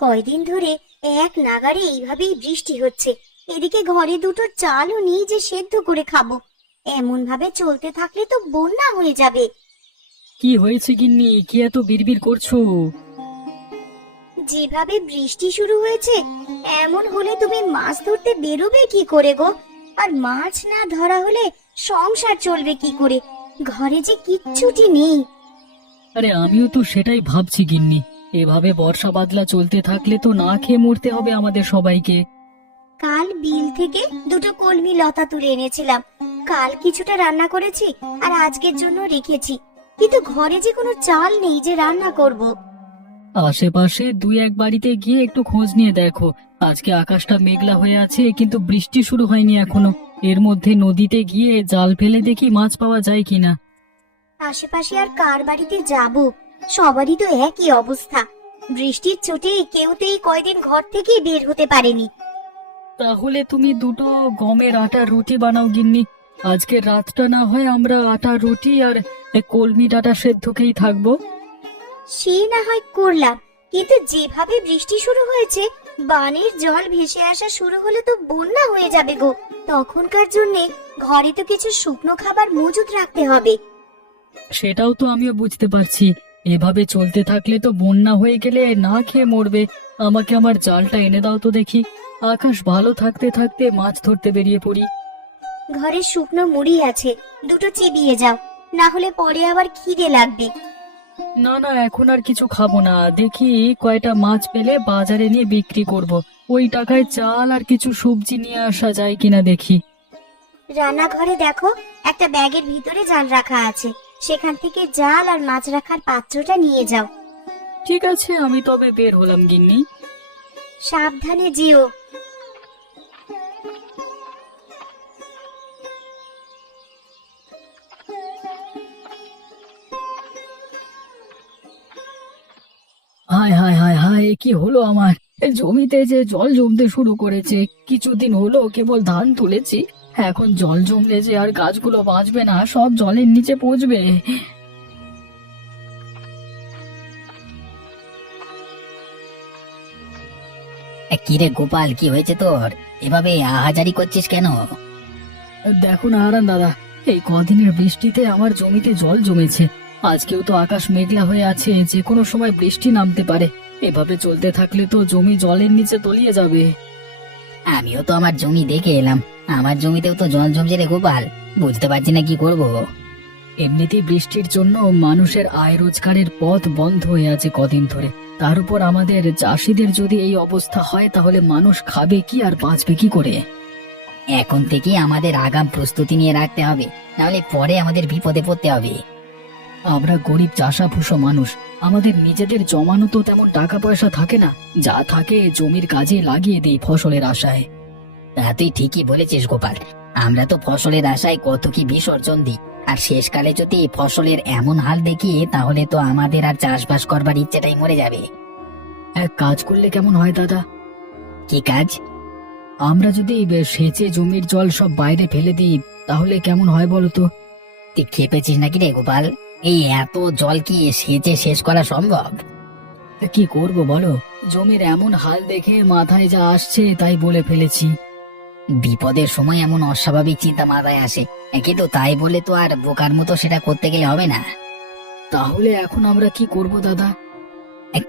কয়দিন ধরে এক নাগাড়ে এইভাবেই বৃষ্টি হচ্ছে। এদিকে ঘরে দুটো চালও নেই যে সেদ্ধ করে খাবো। এমন ভাবে চলতে থাকলে তো বন্যা হয়ে যাবে। কি হয়েছে গিন্নি, কি এত বিড়বিড় করছো? যেভাবে বৃষ্টি শুরু হয়েছে, এমন হলে তুমি মাছ ধরতে বেরোবে কি করে গো? আর মাছ না ধরা হলে সংসার চলবে কি করে? ঘরে যে কিচ্ছুটি নেই। আরে আমিও তো সেটাই ভাবছি গিন্নি। এভাবে বর্ষা বাদলা চলতে থাকলে তো না খেয়ে মরতে হবে আমাদের সবাইকে। কাল বিল থেকে দুটো কলমি লতা তুলে এনেছিলাম। কাল কিছুটা রান্না করেছি আর আজকের জন্য রেখেছি, কিন্তু ঘরে যে কোনো চাল নেই যে রান্না করব। আশেপাশে দুই এক বাড়িতে গিয়ে একটু খোঁজ নিয়ে দেখো। আজকে আকাশটা মেঘলা হয়ে আছে, কিন্তু বৃষ্টি শুরু হয়নি এখনো। এর মধ্যে নদীতে গিয়ে জাল ফেলে দেখি মাছ পাওয়া যায় কিনা। আশেপাশে আর কার বাড়িতে যাব? সবারই তো একই অবস্থা। বৃষ্টির চোটে কেউতেই কয়দিন ঘর থেকে বের হতে পারেনি। তাহলে তুমি দুটো গমের আটার রুটি বানাও গিন্নি। আজকে রাতটা না হয় আমরা আটার রুটি আর কলমি ডাঁটা সেদ্ধ খেয়েই থাকবো। সে না হয় করলাম, কিন্তু যেভাবে বৃষ্টি শুরু হয়েছে, বানের জল ভেসে আসা শুরু হলে তো বন্যা হয়ে যাবে গো। তখনকার জন্য ঘরে তো কিছু শুকনো খাবার মজুত রাখতে হবে। সেটাও তো আমিও বুঝতে পারছি। এভাবে চলতে থাকলে তো বন্যা হয়ে গেলে না খেয়ে মরবে। আমাকে আমার জালটা এনে দাও তো দেখি। আকাশ ভালো থাকতে থাকতে মাছ ধরতে বেরিয়ে পড়ি। ঘরে শুকনো মুড়ি আছে, দুটো চিবিয়ে যাও, না হলে পরে আবার খিদে লাগবে। না না, এখন আর কিছু খাবো না। দেখি কয়টা মাছ পেলে বাজারে নিয়ে বিক্রি করব। ওই টাকায় চাল আর কিছু সবজি নিয়ে আসা যায় কিনা দেখি। রান্নাঘরে দেখো, একটা ব্যাগের ভিতরে জাল রাখা আছে। সেখান থেকে জাল আর মাছ রাখার পাত্রটা নিয়ে যাও। ঠিক আছে, আমি তবে বের হলাম গিন্নি। সাবধানে যেও। হায় হায় হায় হায়, এ কি হলো আমার? এ জমিতে যে জল জমতে শুরু করেছে। কিছুদিন হলো কেবল ধান তুলেছি, এখন জল জমলে যে আর গাছগুলো বাঁচবে না, সব জলের নিচে পচবে। কিরে গোপাল, কি হয়েছে তোর? এভাবে আহাজারি করছিস কেন? দেখো না হারান দাদা, এই কদিনের বৃষ্টিতে আমার জমিতে জল জমেছে। আজকেও তো আকাশ মেঘলা হয়ে আছে, যে কোনো সময় বৃষ্টি নামতে পারে। এভাবে চলতে থাকলে তো জমি জলের নিচে তলিয়ে যাবে। আমিও তো আমার জমি দেখে এলাম, আমার জমিতেও তো জল জমছে রে গোপাল। বুঝতে পারছি না কি করব। এমনিতেই বৃষ্টির জন্য মানুষের আয় রোজগারের পথ বন্ধ হয়ে আছে কদিন ধরে। তার উপর আমাদের চাষিদের যদি এই অবস্থা হয়, তাহলে মানুষ খাবে কি আর বাঁচবে কি করে? এখন থেকে আমাদের আগাম প্রস্তুতি নিয়ে রাখতে হবে, নাহলে পরে আমাদের বিপদে পড়তে হবে। আমরা গরিব চাষাভুষো মানুষ, আমাদের নিজেদের জমানো তো তেমন টাকা পয়সা থাকে না। যা থাকে জমির কাজে লাগিয়ে দিই ফসলের আশায়। তা তুই ঠিকই বলেছিস গোপাল, আমরা তো ফসলের আশায় কত কি বিসর্জন দিই। আর শেষকালে যদি ফসলের এমন হাল দেখি, তাহলে তো আমাদের আর চাষবাস করবার ইচ্ছেটাই মরে যাবে। এক কাজ করলে কেমন হয় দাদা? কি কাজ? আমরা যদি সেচে জমির জল সব বাইরে ফেলে দিই, তাহলে কেমন হয় বলো তো? তুই খেপেছিস নাকি রে গোপাল? এই এত জল কি সেচে শেষ করা সম্ভব? কি করব বলো, জমির এমন হাল দেখে মাথায় যা আসছে তাই বলে ফেলেছি। বিপদের সময় এমন অস্বাভাবিক চিন্তা মাথায় আসে, কিন্তু তাই বলে তো আর বোকার মতো সেটা করতে গেলে হবে না। তাহলে এখন আমরা কি করব দাদা?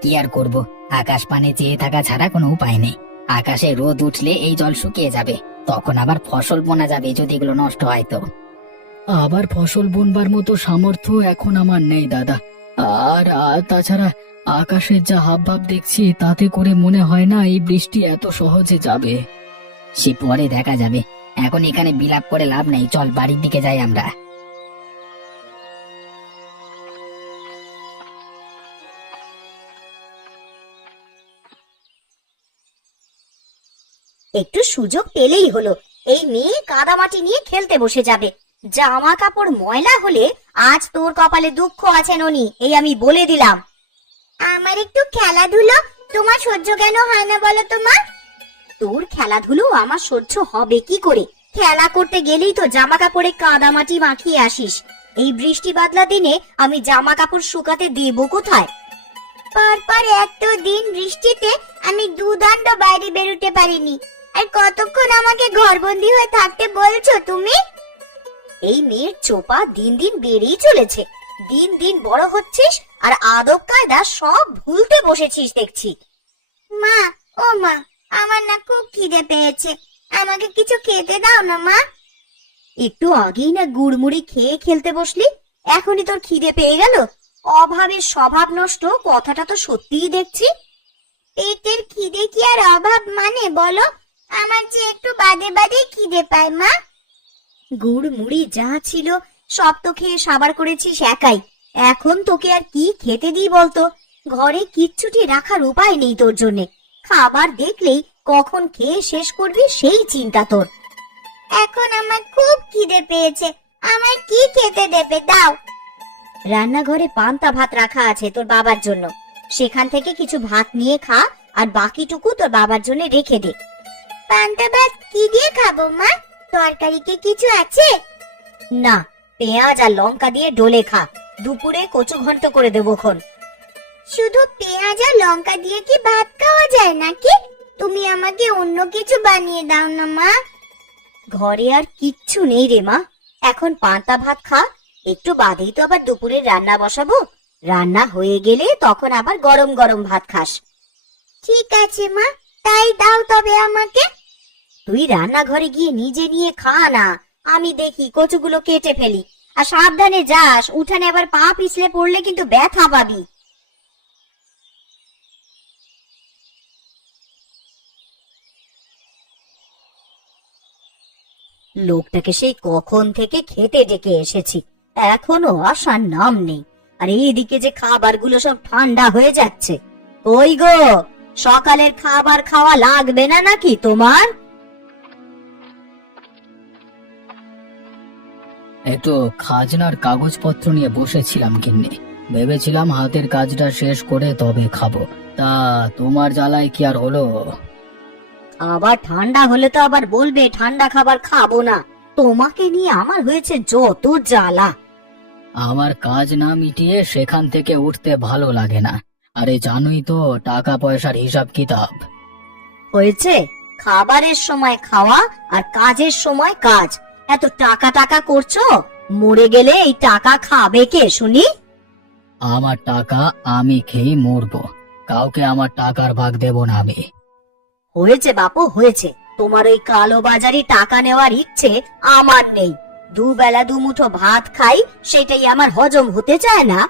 কি আর করব, আকাশ পানে চেয়ে থাকা ছাড়া কোনো উপায় নেই। আকাশে রোদ উঠলে এই জল শুকিয়ে যাবে, তখন আবার ফসল বোনা যাবে যদি এগুলো নষ্ট হয় তো। আবার ফসল বুনবার মতো সামর্থ্য এখন আমার নেই দাদা। আর তাছাড়া আকাশের যা হাবভাব দেখছি, তাতে করে মনে হয় না এই বৃষ্টি এত সহজে যাবে। সে পরে দেখা যাবে, এখন এখানে বিলাপ করে লাভ নেই, চল বাড়ির দিকে যাই আমরা। একটু সুযোগ পেলেই হলো, এই মেয়ে কাদামাটি নিয়ে খেলতে বসে যাবে। জামা কাপড় ময়লা হলে আজ তোর কপালে দুঃখ আছে ননি, এই আমি বলে দিলাম। আমার একটু খেলাধুলো তোমার সহ্য কেন হয় না বলো তো মা? তোর খেলাধুলো আমার সহ্য হবে কি করে? খেলা করতে গেলেই তো জামা কাপড়ে কাদামাটি মাখিয়ে আসিস। এই বৃষ্টি বাদলা দিনে আমি জামা কাপড় শুকাতে দেবো কোথায়? পর এত দিন বৃষ্টিতে আমি দুদণ্ড বাইরে বেরোতে পারিনি, আর কতক্ষণ আমাকে ঘরবন্দি হয়ে থাকতে বলছো তুমি? এই মেয়ের চোপা দিন দিন বেড়েই চলেছে। দিন দিন বড় হচ্ছিস আর আদব কায়দা সব ভুলতে বসেছিস দেখছি। মা, ও মা, আমার না খুব খিদে পেয়েছে, আমাকে কিছু খেতে দাও না মা। একটু আগেই না গুড়মুড়ি খেয়ে খেলতে বসলি, এখনই তোর খিদে পেয়ে গেল? অভাবের স্বভাব নষ্ট, কথাটা তো সত্যিই দেখছি। পেটের খিদে কি আর অভাব মানে বলো? আমার যে একটু বাদে বাদে খিদে পায় মা। গুড় মুড়ি যা ছিল সব তো খেয়ে সাবার করেছিস একাই, এখন তোকে আর কি খেতে দিই বলতো? ঘরে কিচ্ছুটি রাখার উপায় নেই তোর জন্যে। খাবার দেখলেই কখন খেয়ে শেষ করবি সেই চিন্তা তোর। এখন আমার খুব খিদে পেয়েছে, আমায় কি খেতে দেবে দাও। রান্নাঘরে পান্তা ভাত রাখা আছে তোর বাবার জন্য, সেখান থেকে কিছু ভাত নিয়ে খা, আর বাকিটুকু তোর বাবার জন্য রেখে দে। পান্তা ভাত কি দিয়ে খাবো মা? তরকারি কি কিছু আছে? না, পেঁয়াজ আর লঙ্কা দিয়ে ডলে খা, দুপুরে কচু ঘন্ট করে দেবো খন। শুধু পেঁয়াজ আর লঙ্কা দিয়ে কি ভাত খাওয়া যায় নাকি? তুমি আমাকে অন্য কিছু বানিয়ে দাও না মা। ঘরে আর কিচ্ছু নেই রে মা, এখন পান্তা ভাত খা, একটু বাদেই তো আবার দুপুরের রান্না বসাবো। রান্না হয়ে গেলে তখন আবার গরম গরম ভাত খাস। ঠিক আছে মা, তাই দাও তবে আমাকে। তুই রান্নাঘরে গিয়ে নিজে নিয়ে খা না, আমি দেখি কচুগুলো কেটে ফেলি। আর সাবধানে যাস, উঠানে আবার পা পিছলে পড়লে কিন্তু ব্যথা পাবি। লোকটাকে সেই কখন থেকে খেতে ডেকে এসেছি, এখনো আসার নাম নেই। আর এইদিকে যে খাবারগুলো সব ঠান্ডা হয়ে যাচ্ছে। ওই গো, সকালের খাবার খাওয়া লাগবে না নাকি তোমার? একটু খাজনার কাগজপত্র নিয়ে বসেছিলাম গিন্নি, ভেবেছিলাম হাতের কাজটা শেষ করে তবে খাবো। তা তোমার জ্বালায় কি আর হলো? আবার ঠান্ডা হলে তো আবার বলবে ঠান্ডা খাবার খাবো না। তোমাকে নিয়ে আমার হয়েছে যত জ্বালা। আমার কাজ না মিটিয়ে সেখান থেকে উঠতে ভালো লাগে না। আরে জানোই তো টাকা পয়সার হিসাব কিতাব। হয়েছে, খাবারের সময় খাওয়া আর কাজের সময় কাজ। এত টাকা টাকা করছো, মরে গেলে এই টাকা খাবে কে শুনি? আমার টাকা আমি খেয়ে মরবো, কাউকে আমার টাকার ভাগ দেব না আমি। হয়েছে বাপু, হয়েছে। তোমার ওই কালো বাজারি টাকা নেওয়ার ইচ্ছে আমার নেই। দুবেলা দুমুঠো ভাত খাই, সেটাই আমার হজম হতে চায় না।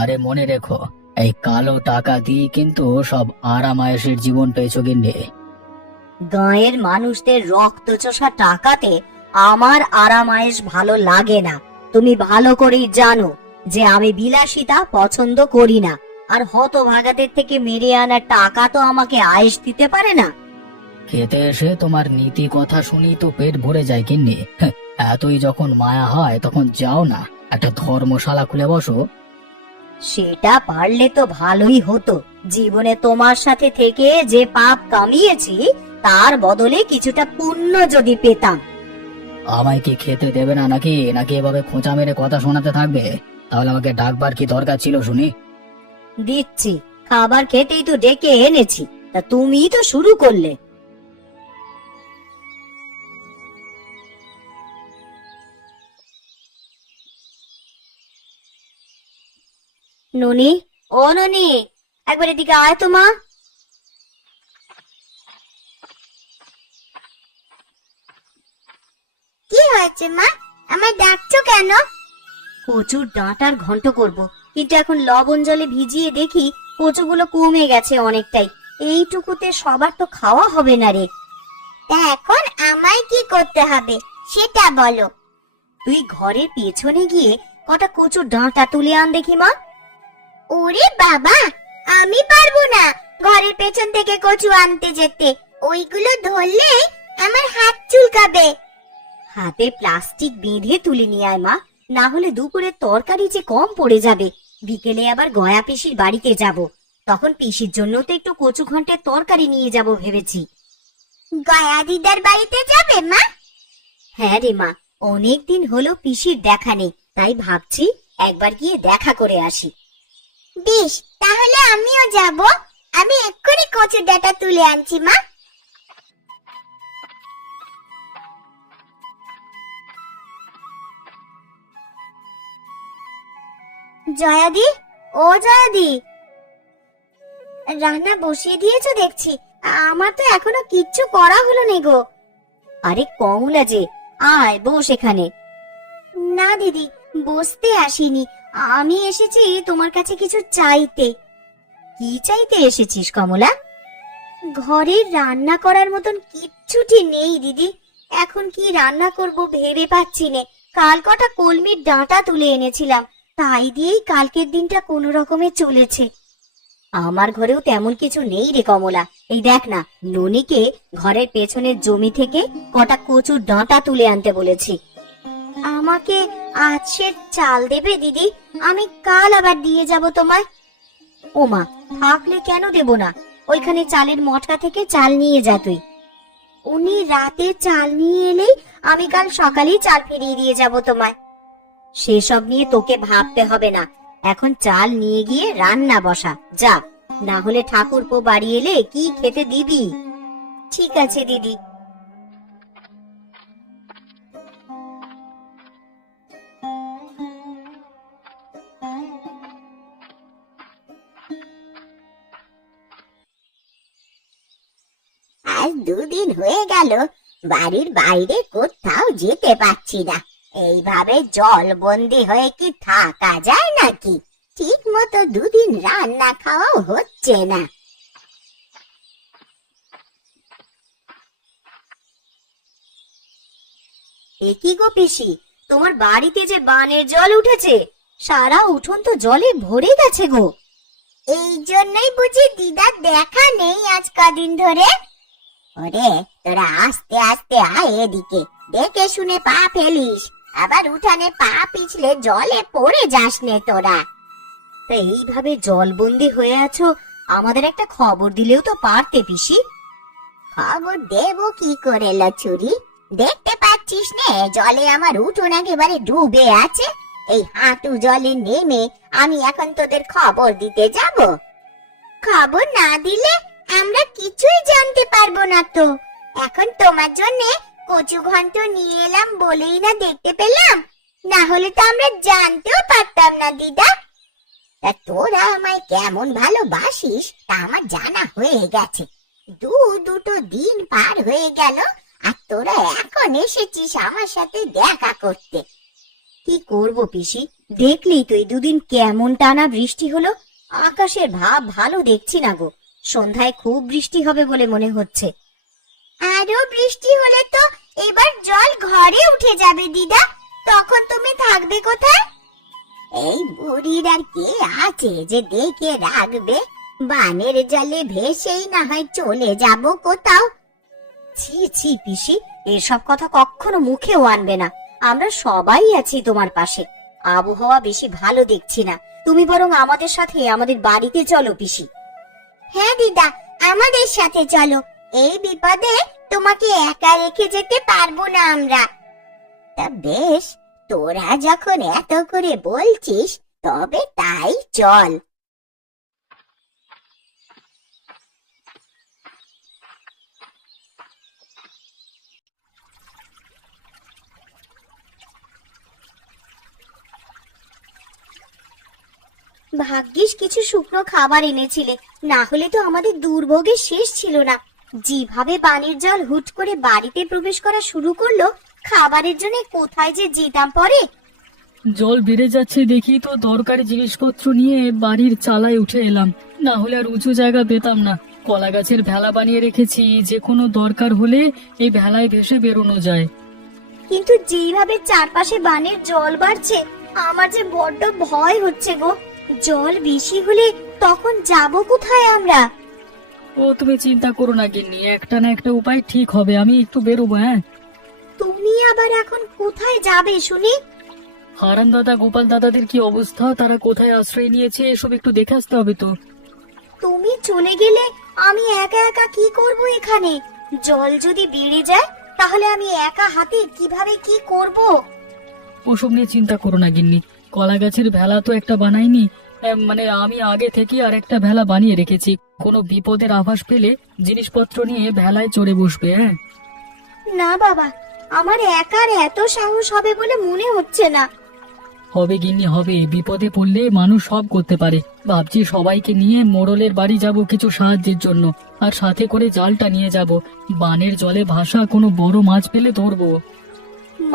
আরে মনে রেখো, এই কালো টাকা দিয়ে কিন্তু সব আরামায়েশের জীবন পেয়েছো গিন্নি। গাঁয়ের মানুষদের রক্ত চোষা টাকাতে আমার আরামায়েশ ভালো লাগে না। তুমি ভালো করেই জানো যে আমি বিলাসিতা পছন্দ করি না, আর হতভাগাদের থেকে মেরে আনা টাকা তো আমাকে আয়েশ দিতে পারে না। খেতে এসে তোমার নীতি কথা শুনি তো পেট ভরে যায় গিন্নি। এতই যখন মায়া হয় তখন যাও না, একটা ধর্মশালা খুলে বসো। সেটা পারলে তো ভালোই হতো। জীবনে তোমার সাথে থেকে যে পাপ কামিয়েছি তার বদলে কিছুটা পুণ্য যদি পেতাম। আমায় কি খেতে দেবে না নাকি নাকি এভাবে খোঁচা মেরে কথা শোনাতে থাকবে? তাহলে আমাকে ডাকবার কি দরকার ছিল শুনি? দিচ্ছি, খাবার খেতেই তো ডেকে এনেছি, তা তুমিই তো শুরু করলে। ননি, ও ননি, একবার এদিকে আয় তো মা। কি হয়েছে মা, আমায় ডাকছো কেন? কচুর ডাঁটার ঘন্ট করব, কিন্তু এখন লবণ জলে ভিজিয়ে দেখি কচুগুলো কমে গেছে অনেকটাই। এইটুকুতে সবার তো খাওয়া হবে না রে। তা এখন আমায় কি করতে হবে সেটা বলো। তুই ঘরের পেছনে গিয়ে কটা কচুর ডাঁটা তুলে আন দেখি মা। ওরে বাবা, আমি পারবো না ঘরের পেছন থেকে কচু আনতে যেতে। ওইগুলো ধরলে আমার হাত চুলকাবে। হাতে প্লাস্টিক বেঁধে তুলে নিয়ে আয় মা, না হলে দুপুরের তরকারি যে কম পড়ে যাবে। বিকেলে আবার গয়া পিসির বাড়িতে যাব, তখন পিসির জন্য তো একটু কচু ঘন্টের তরকারি নিয়ে যাব ভেবেছি। গয়া দিদার বাড়িতে যাবে মা? হ্যাঁ রে মা, অনেকদিন হলো পিসির দেখা নেই, তাই ভাবছি একবার গিয়ে দেখা করে আসি। বেশ, তাহলে আমিও যাব। আমি এক্ষুনি কচুর ডাঁটা তুলে আনছি মা। জয়াদি, ও জয়াদি, রান্না বসিয়ে দিয়েছো দেখছি। আমার তো এখনো কিচ্ছু করা হলো নে গো। আরে কমলা যে, আয় বস এখানে। না দিদি, বসতে আসিনি, আমি এসেছি তোমার কাছে কিছু চাইতে। কি চাইতে এসেছিস কমলা? ঘরে রান্না করার মতন কিচ্ছুটি নেই দিদি। এখন কি রান্না করব ভেবে পাচ্ছি নে। কাল কটা কলমির ডাঁটা তুলে এনেছিলাম, তাই দিয়েই কালকের দিনটা কোনো রকমে চলেছে। আমার ঘরেও তেমন কিছু নেই রে কমলা। এই দেখ না, ননিকে ঘরের পেছনের জমি থেকে কটা কচুর ডাঁটা তুলে আনতে বলেছি। আমাকে আজ সে চাল দেবে দিদি? আমি কাল আবার দিয়ে যাব তোমায়। ওমা, থাকলে কেন দেব না? ওইখানে চালের মটকা থেকে চাল নিয়ে যা তুই। উনি রাতে চাল নিয়ে এলেই আমি কাল সকালেই চাল ফিরিয়ে দিয়ে যাব তোমায়। সেসব নিয়ে তোকে ভাবতে হবে না, এখন চাল নিয়ে গিয়ে রান্না বসা যা, না হলে ঠাকুরপো বাড়ি এলে কি খেতে দিবি? ঠিক আছে দিদি। আজ দুদিন হয়ে গেল বাড়ির বাইরে কোথাও যেতে পারছি না। এইভাবে জলবন্দি হয়ে কি থাকা যায় নাকি? ঠিক মতো দুদিন রান্না খাওয়াও হচ্ছে না। কি গো পিসি, তোমার বাড়িতে যে বানের জল উঠেছে, সারা উঠোন তো জলে ভরে গেছে গো। এই জন্যই বুঝি দিদার দেখা নেই আজ কদিন ধরে। ওরে, তোরা আস্তে আস্তে আয় এদিকে, দেখে শুনে পা ফেলিস, আবার উঠানে পা পিছলে জলে পড়ে যাস নে তোরা। তো এইভাবে জলবন্দি হয়ে আছো, আমাদের একটা খবর দিলেও তো পারতে পিসি। খবর দেব কি করে লছুরি? দেখতে পাচ্ছিস নে জলে আমার উঠোন একেবারে ডুবে আছে। এই হাঁটু জলে নেমে আমি এখন তোদের খবর দিতে যাব? খবর না দিলে আমরা কিছুই জানতে পারবো না তো। এখন তোমার জন্য কচু ঘন্ট নিয়ে এলাম বলেই না দেখতে পেলাম, না হলে তো আমরা জানতেও পারতাম না দিদা। তা তোরা আমায় কেমন ভালোবাসিস তা আমার জানা হয়ে গেছে। দুটো দিন পার হয়ে গেল আর তোরা এখন এসেছিস আমার সাথে দেখা করতে। কি করব পিসি, দেখলি তো এই দুদিন কেমন টানা বৃষ্টি হলো। আকাশের ভাব ভালো দেখছি না গো, সন্ধ্যায় খুব বৃষ্টি হবে বলে মনে হচ্ছে। আরো বৃষ্টি হলে তো এবার জল ঘরে উঠে যাবে দিদা, তখন তুমি থাকবে কোথায়? এই বুড়ির আর কে আছে যে দেখে রাখবে? বানের জলে ভেসেই না হয় চলে যাব কোথাও। ছি ছি পিসি, এসব কথা কখনো মুখেও আনবে না। আমরা সবাই আছি তোমার পাশে। আবহাওয়া বেশি ভালো দেখছি না, তুমি বরং আমাদের সাথে আমাদের বাড়িতে চলো পিসি। হ্যাঁ দিদা, আমাদের সাথে চলো। এই বিপদে তোমাকে একা রেখে যেতে পারবো না আমরা। তা বেশ, তোরা যখন এত করে বলছিস তবে তাই চল। ভাগ্যিস কিছু শুকনো খাবার এনেছিলে, না হলে তো আমাদের দুর্ভোগের শেষ ছিল না। যেভাবে পানির জল হুট করে বাড়িতে প্রবেশ করা শুরু করলো, খাবারের জন্য কোথায় যে যেতাম পরে। জল বেড়ে যাচ্ছে দেখি তো দরকারি জিনিসপত্র নিয়ে বাড়ির চালায় উঠে এলাম, না হলে আর উঁচু জায়গা পেতাম না। কলা গাছের ভেলা বানিয়ে রেখেছি, যে কোনো দরকার হলে এই ভেলায় ভেসে বেরোনো যায়। কিন্তু যেইভাবে চারপাশে বানের জল বাড়ছে, আমার যে বড্ড ভয় হচ্ছে গো। জল বেশি হলে তখন যাব কোথায় আমরা? ও তুমি চিন্তা করো না গিন্নি, একটা না একটা উপায় ঠিক হবে। আমি একটু বেরোবো। হ্যাঁ, তুমি আবার এখন কোথায় যাবে শুনি? হারান দাদা গোপাল দাদাদের কি অবস্থা, তারা কোথায় আশ্রয় নিয়েছে এসব একটু দেখে আসতে হবে তো। তুমি চলে গেলে আমি একা একা কি করব এখানে? জল যদি বেড়ে যায় তাহলে আমি একা হাতে কিভাবে কি করব? ওসব নিয়ে চিন্তা করো না গিন্নি, কলা গাছের ভেলা তো একটা বানাইনি, মানে আমি আগে থেকে আর একটা ভেলা বানিয়ে রেখেছি, কোনো বিপদের আভাস পেলে জিনিসপত্র নিয়ে ভেলায় চড়ে বসবে। হ্যাঁ, না বাবা, আমার একার এত সাহস হবে বলে মনে হচ্ছে না। হবে গিন্নি হবে, বিপদে পড়লে মানুষ সব করতে পারে। ভাবছি সবাইকে নিয়ে মোড়লের বাড়ি যাব কিছু সাহায্যের জন্য, আর সাথে করে জালটা নিয়ে যাব। বানের জলে ভাসা কোনো বড় মাছ পেলে ধরবো।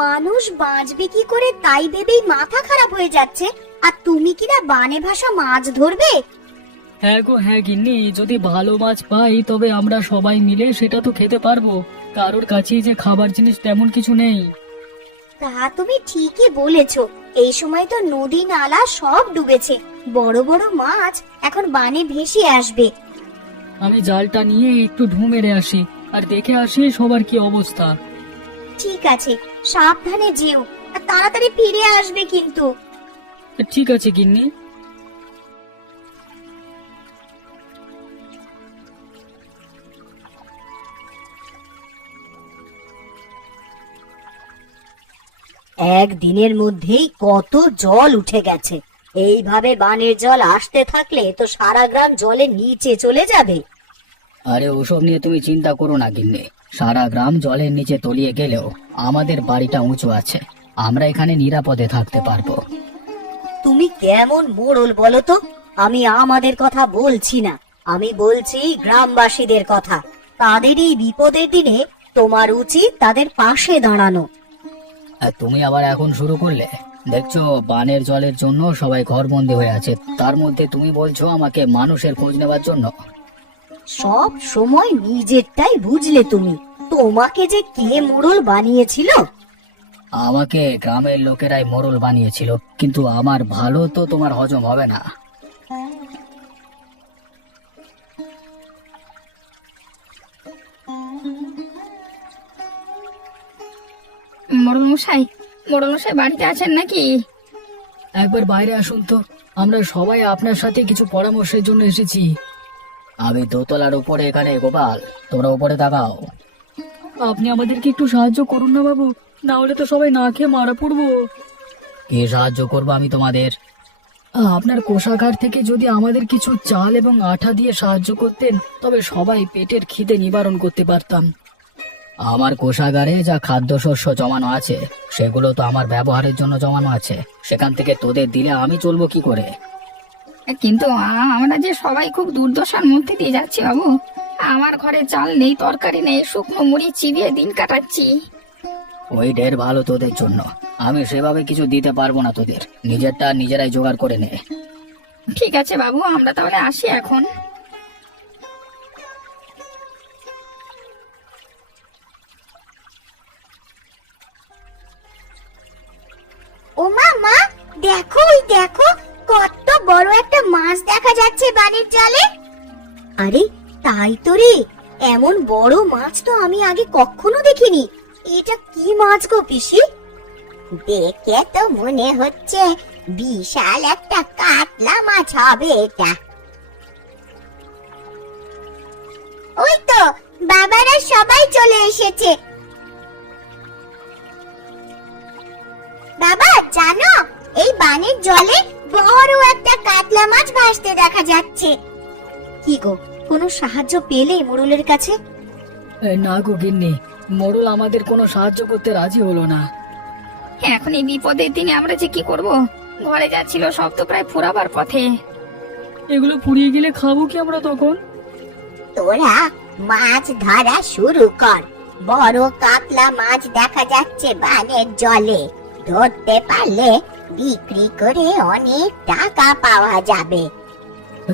মানুষ বাঁচবে কি করে তাই ভেবেই মাথা খারাপ হয়ে যাচ্ছে, আর তুমি কিনা বানে ভাসা মাছ ধরবে? হ্যাঁ গো হ্যাঁ গিন্নি, যদি ভালো মাছ পাই তবে আমরা সবাই মিলে সেটা তো খেতে পারবো। কারোর কাছেই যে খাবার জিনিস তেমন কিছু নেই। তা তুমি ঠিকই বলেছো, এই সময় তো নদী নালা সব ডুবেছে, বড় বড় মাছ এখন বানে ভেসে আসবে। আমি জালটা নিয়ে একটু ঢু মেরে আসি, আর দেখে আসি সবার কি অবস্থা। ঠিক আছে, সাবধানে যেও, আর তাড়াতাড়ি ফিরে আসবে কিন্তু। ঠিক আছে গিন্নি। একদিনের মধ্যেই কত জল উঠে গেছে। এইভাবে বানের জল আসতে থাকলে তো সারা গ্রাম জলের নিচে চলে যাবে। আরে ওসব নিয়ে তুমি চিন্তা করো না গিন্নি, সারা গ্রাম জলের নিচে তলিয়ে গেলেও আমাদের বাড়িটা উঁচু আছে, আমরা এখানে নিরাপদে থাকতে পারবো। তুমি কেমন মোড়ল বলো তো? আমি আমাদের কথা বলছি না, আমি বলছি গ্রামবাসীদের কথা। তাদের এই বিপদের দিনে তোমার উচিত তাদের পাশে দাঁড়ানো। আর তুমি আবার এখন শুরু করলে? দেখছো বানের জলের জন্য সবাই ঘরবন্দি হয়ে আছে, তার মধ্যে তুমি বলছো আমাকে মানুষের খোঁজ নেওয়ার জন্য। সব সময় নিজেরটাই বুঝলে তুমি। তোমাকে যে কে মোড়ল বানিয়েছিল? আমাকে গ্রামের লোকেরাই মোড়ল বানিয়েছিল, কিন্তু আমার ভালো তো তোমার হজম হবে না। মোড়ল মশাই বাড়িতে আছেন নাকি? একবার বাইরে আসুন তো, আমরা সবাই আপনার সাথে কিছু পরামর্শের জন্য এসেছি। আমি দোতলার উপরে এখানে, গোপাল তোমরা উপরে তাকাও। আপনি আমাদেরকে একটু সাহায্য করুন না বাবু, না হলে তো সবাই না খেয়ে মারা পড়বো। কি সাহায্য করবো আমি তোমাদের? আপনার কোষাগার থেকে যদি আমাদের কিছু চাল এবং আঠা দিয়ে সাহায্য করতেন, তবে সবাই পেটের খিদে নিবারণ করতে পারতাম। আমার কোষাগারে যা খাদ্যশস্য জমানো আছে সেগুলো তো আমার ব্যবহারের জন্য জমানো আছে, সেখান থেকে তোদের দিলে আমি চলবো কি করে? কিন্তু আমরা যে সবাই খুব দুর্দশার মধ্যে দিয়ে যাচ্ছি বাবু। আমার ঘরে চাল নেই, তরকারি নেই, শুকনো মুড়ি চিবিয়ে দিন কাটাচ্ছি। ওই ঢের ভালো তোদের জন্য, আমি সেভাবে কিছু দিতে পারবো না তোদের, নিজেরটা নিজেরাই জোগাড় করে নে। ঠিক আছে বাবু, আমরা তাহলে আসি এখন। ও মা, দেখো ওই দেখো, কত বড় একটা মাছ দেখা যাচ্ছে বানের জলে। আরে তাই তো রে, এমন বড় মাছ তো আমি আগে কখনো দেখিনি। এটা কি মাছ গো পিসি? দেখে তো মনে হচ্ছে বিশাল একটা কাতলা মাছ হবে এটা। ওই তো বাবারা সবাই চলে এসেছে। বাবা জানো, এই বানের জলে বড় একটা কাতলা মাছ ভাসতে দেখা যাচ্ছে। কি গো, কোনো সাহায্য পেলে মোড়লের কাছে? না গো গিন্নি, মোড়ল আমাদের কোনো সাহায্য করতে রাজি হলো না। এখন এই বিপদের দিনে আমরা যে কি করব? ঘরে যাচ্ছিল সব তো প্রায় ফুরাবার পথে। এগুলো ফুরিয়ে গেলে খাবো কি আমরা তখন? তোরা মাছ ধরা শুরু কর। বড় কাতলা মাছ দেখা যাচ্ছে বানের জলে, ধরতে পারলে বিক্রি করে অনেক টাকা পাওয়া যাবে।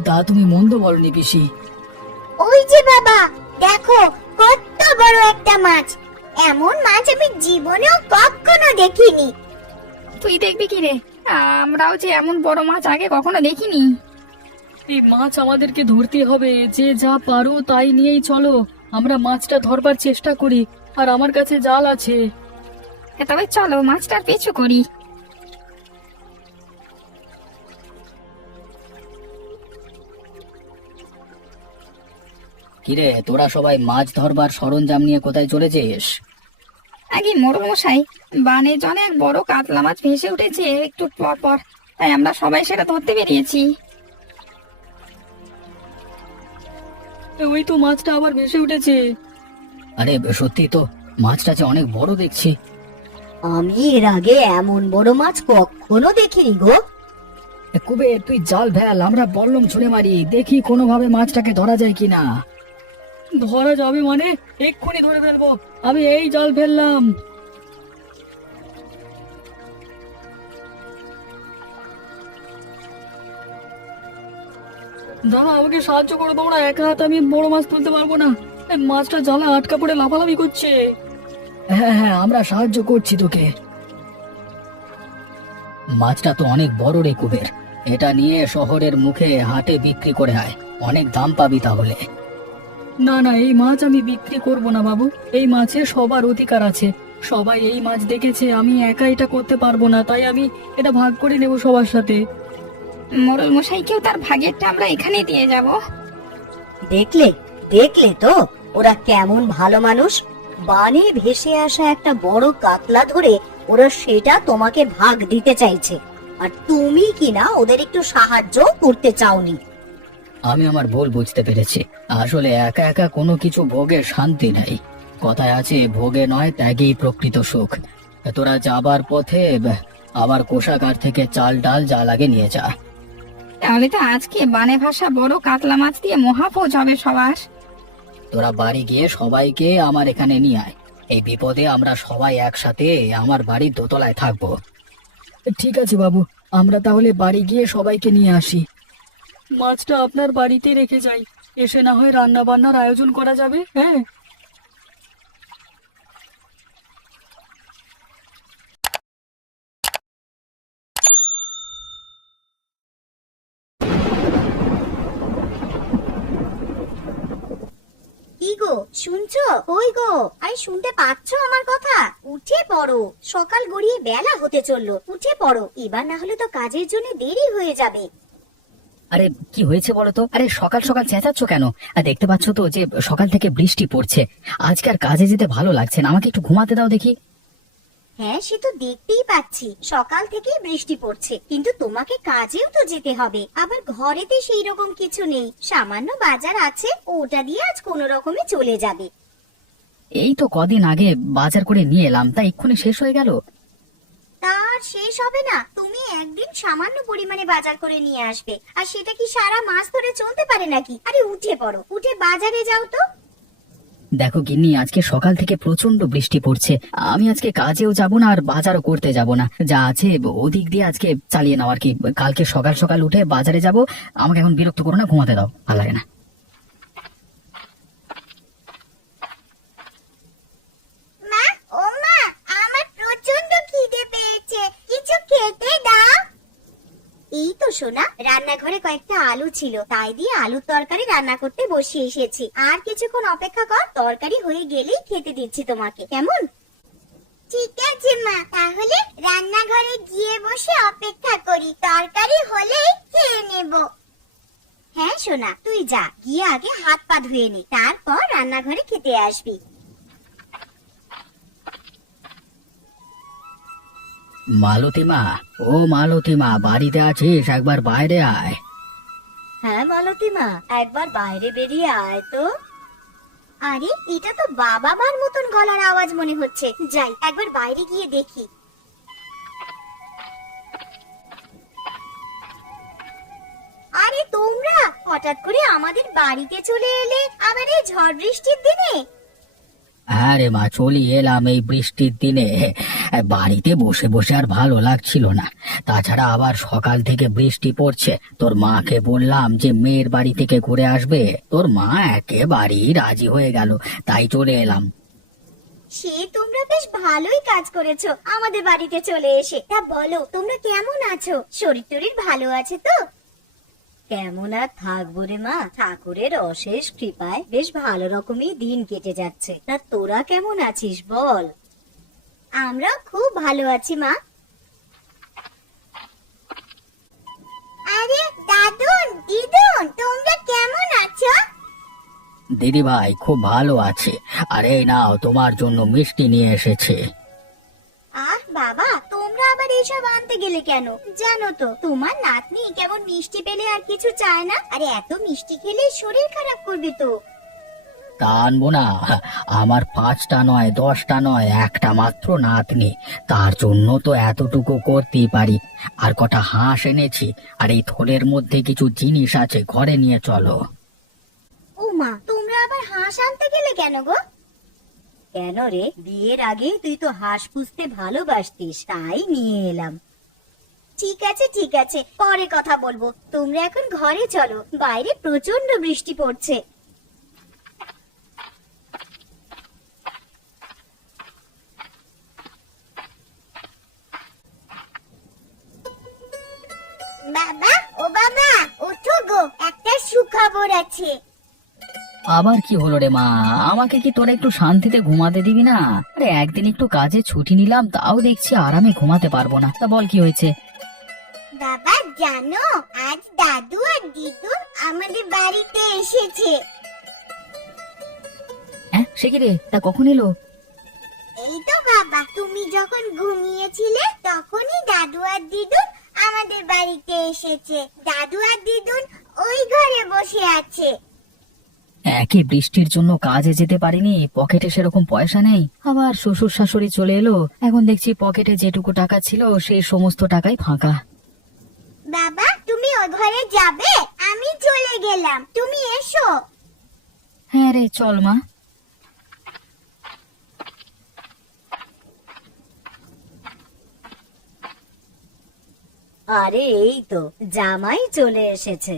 তা তুমি মন্দ বলনি পিসি। ওই যে বাবা, দেখো কত বড় একটা মাছ। এমন মাছ আমি জীবনেও কখনো দেখিনি। তুই দেখবি কি রে? আমরাও যে এমন বড় মাছ আগে কখনো দেখিনি। এই মাছ আমাদেরকে ধরতে হবে, যে যা পারো তাই নিয়েই চলো। আমরা মাছটা ধরবার চেষ্টা করি, আর আমার কাছে জাল আছে। তবে চলো মাছটার পিছু করি। কিরে, তোরা সবাই মাছ ধরবার সরঞ্জাম নিয়ে কোথায় চলেছিস? আগে মোড়ল মশাই, বানে জলে এক বড় কাতলা মাছ ভেসে উঠেছে একটু পর পর, তাই আমরা সবাই সেটা ধরতে বেরিয়েছি। ওই তো মাছটা আবার ভেসে উঠেছে। আরে সত্যি তো, মাছটা যে অনেক বড় দেখছি। আমি এর আগে এমন বড় মাছ কখনো দেখিনি গো। কুবের তুই জাল ফেল, আমরা বল্লম ছুঁড়ে মারি, দেখি কোনোভাবে মাছটাকে ধরা যায় কিনা। ধরা যাবে মানে? এক্ষুনি ধরে ফেলবো, আমি এই জাল ফেললাম। দাদা আমাকে সাহায্য করো তোমরা, একা হাতে আমি বড় মাছ তুলতে পারবো না, এই মাছটা জালে আটকা পড়ে লাফালাফি করছে। হ্যাঁ হ্যাঁ, আমরা সাহায্য করছি তোকে। মাছটা তো অনেক বড় রে কুবের, এটা নিয়ে শহরের মুখে হাটে বিক্রি করে আয়, অনেক দাম পাবি তাহলে। না না, এই মাছ আমি বিক্রি করব না বাবু, এই মাছে সবার অধিকার আছে, সবাই এই মাছ দেখেছে, আমি একা এটা করতে পারবো না, তাই আমি এটা ভাগ করে নেব সবার সাথে। মোড়ল মশাইকেও তার ভাগেরটা আমরা এখানে দিয়ে যাব। দেখলে দেখলে তো ওরা কেমন ভালো মানুষ। বানে ভেসে আসা একটা বড় কাতলা ধরে ওরা সেটা তোমাকে ভাগ দিতে চাইছে, আর তুমি কিনা ওদের একটু সাহায্য করতে চাওনি। আমি আমার ভুল বুঝতে পেরেছি, আসলে একা একা কোনো কিছু ভোগে শান্তি নেই। কথায় আছে, ভোগে নয় ত্যাগেই প্রকৃত সুখ। তোরা যাবার পথে আবার কোষাগার থেকে চাল ডাল যা লাগে নিয়ে যা। তাহলে তো আজকে বানে ভাষা বড় কাতলা মাছ দিয়ে মহাভোজ হবে সবার। তোরা বাড়ি গিয়ে সবাইকে আমার এখানে নিয়ে আয়, এই বিপদে আমরা সবাই একসাথে আমার বাড়ির দোতলায় থাকবো। ঠিক আছে বাবু, আমরা তাহলে বাড়ি গিয়ে সবাইকে নিয়ে আসি। মাছটা আপনার বাড়িতে রেখে যাই, এসে না হয় রান্না বান্নার আয়োজন করা যাবে। হ্যাঁ কি গো, শুনছো? ওই গো, আরে শুনতে পাচ্ছো আমার কথা? উঠে পড়ো, সকাল গড়িয়ে বেলা হতে চললো, উঠে পড়ো, এবার না হলে তো কাজের জন্য দেরি হয়ে যাবে। আরে কি হয়েছে বলো তো? আরে সকাল সকাল চেঁচাচ্ছ কেন? আর দেখতে পাচ্ছ তো যে সকাল থেকে বৃষ্টি পড়ছে, আজকে আর কাজে যেতে ভালো লাগছে না, আমাকে একটু ঘুমাতে দাও দেখি। হ্যাঁ, সে তো দেখতেই পাচ্ছি, সকাল থেকেই বৃষ্টি পড়ছে, কিন্তু তোমাকে কাজেও তো যেতে হবে। আবার ঘরেতে সেই রকম কিছু নেই, সামান্য বাজার আছে, ওটা দিয়ে আজ কোনো রকমে চলে যাবে। এই তো কদিন আগে বাজার করে নিয়ে এলাম, তা এক্ষুনি শেষ হয়ে গেল। তার শেষ হবে না? তুমি একদিন সামান্য পরিমাণে বাজার করে নিয়ে আসবে, আর সেটা কি সারা মাস ধরে চলতে পারে নাকি? আরে উঠে পড়ো, উঠে বাজারে যাও তো। দেখো গিন্নি, আজকে সকাল থেকে প্রচন্ড বৃষ্টি পড়ছে, আমি আজকে কাজেও যাব না আর বাজারও করতে যাব না, যা আছে ওদিক দিয়ে আজকে চালিয়ে নাও আর কি। কালকে সকাল সকাল উঠে বাজারে যাব, আমাকে এখন বিরক্ত করো না, ঘুমাতে দাও, ভালো লাগে না। মা, ও মা, আমার প্রচন্ড খিদে পেয়েছে, কিছু খেতে দাও। এই তো সোনা, রান্নাঘরে কয়েকটা আলু ছিল, তাই দিয়ে আলুর তরকারি রান্না করতে বসিয়ে এসেছি। আর কিছুক্ষণ অপেক্ষা কর, তরকারি হয়ে গেলেই খেতে দিচ্ছি তোমাকে, কেমন? ঠিক আছে মা, তাহলে রান্নাঘরে গিয়ে বসে অপেক্ষা করি, তরকারি হলেই খেয়ে নেব। হ্যাঁ সোনা, তুই যা, গিয়ে আগে হাত পা ধুয়ে নে, তারপর রান্নাঘরে খেতে আসবি। মালতী মা, ও মালতী মা, বাড়িতে আছিস? একবার বাইরে আয়। হ্যাঁ মালতী মা, একবার বাইরে বেরিয়ে আয় তো। আরে এটা তো বাবা মার মতন গলার আওয়াজ মনে হচ্ছে, যাই একবার বাইরে গিয়ে দেখি। আরে তোমরা হঠাৎ করে আমাদের বাড়িতে চলে এলে, আবার এই ঝড় বৃষ্টির দিনে? হ্যাঁ রে মা, চলি এলাম এই বৃষ্টির দিনে, বাড়িতে বসে বসে আর ভালো লাগছিল না, তাছাড়া আবার সকাল থেকে বৃষ্টি পড়ছে। তোর মাকে বললাম যে মেয়ের বাড়ি থেকে ঘুরে আসবে, তোর মা একেবারেই রাজি হয়ে গেল, তাই চলে এলাম। সে তোমরা বেশ ভালোই কাজ করেছো আমাদের বাড়িতে চলে এসে। তা বলো, তোমরা কেমন আছো? শরীর টরীর ভালো আছে তো? কেমন আর থাকবো রে মা, ঠাকুরের অশেষ কৃপায় বেশ ভালো রকমই দিন কেটে যাচ্ছে। তা তোরা কেমন আছিস বল? আমরা খুব ভালো আছি মা। আরে দাদুন, দিদুন, তোমরা কেমন আছো? দিদি ভাই খুব ভালো আছে, আর এই নাও তোমার জন্য মিষ্টি নিয়ে এসেছে। আহ বাবা, তোমরা আবার এইসব আনতে আনতে গেলে কেন? জানো তো তোমার নাতনি কেমন মিষ্টি পেলে আর কিছু চায় না, আরে এত মিষ্টি খেলে শরীর খারাপ করবে তো। তা আনবো না। আমার 5টা নয় 10টা নয়, একটা মাত্র নাতনি, তার জন্য তো এতটুকু করতেই পারি। আর কটা হাঁস এনেছি, আর এই থলের মধ্যে কিছু জিনিস আছে, ঘরে নিয়ে চলো। ও মা, তোমরা আবার হাঁস আনতে গেলে কেন গো? কেন রে, বিয়ের আগে তুই তো হাঁস পুষতে ভালোবাসতিস, তাই নিয়ে এলাম। ঠিক আছে ঠিক আছে, পরে কথা বলবো, তোমরা এখন ঘরে চলো, বাইরে প্রচন্ড বৃষ্টি পড়ছে। বাবা, ও বাবা, ওঠো গো, একটা সুখবর আছে। আবার কি হলো রে মা? আমাকে কি তোরা একটু শান্তিতে ঘুমাতে দিবি না? আরে একদিন একটু কাজে ছুটি নিলাম, তাও দেখছি আরামে ঘুমাতে পারবো না। তা বল কি হয়েছে? বাবা জানো, আজ দাদু আর দিদু আমাদের বাড়িতে এসেছে। হ্যাঁ, সে কি রে? তা কখন এলো? এই তো বাবা, তুমি যখন ঘুমিয়েছিলে তখনই দাদু আর দিদুন আমাদের বাড়িতে এসেছে। দাদু আর দিদুন ওই ঘরে বসে আছে। একে বৃষ্টির জন্য কাজে যেতে পারিনি, পকেটে সেরকম পয়সা নেই, আবার শ্বশুর শাশুড়ি চলে এলো, এখন দেখছি পকেটে যেটুকু টাকা ছিল সেই সমস্ত টাকাই ফাঁকা। বাবা তুমি ওই ঘরে যাবে? আমি চলে গেলাম, তুমি এসো। হ্যাঁ রে, চল মা। আরে এই তো জামাই চলে এসেছে।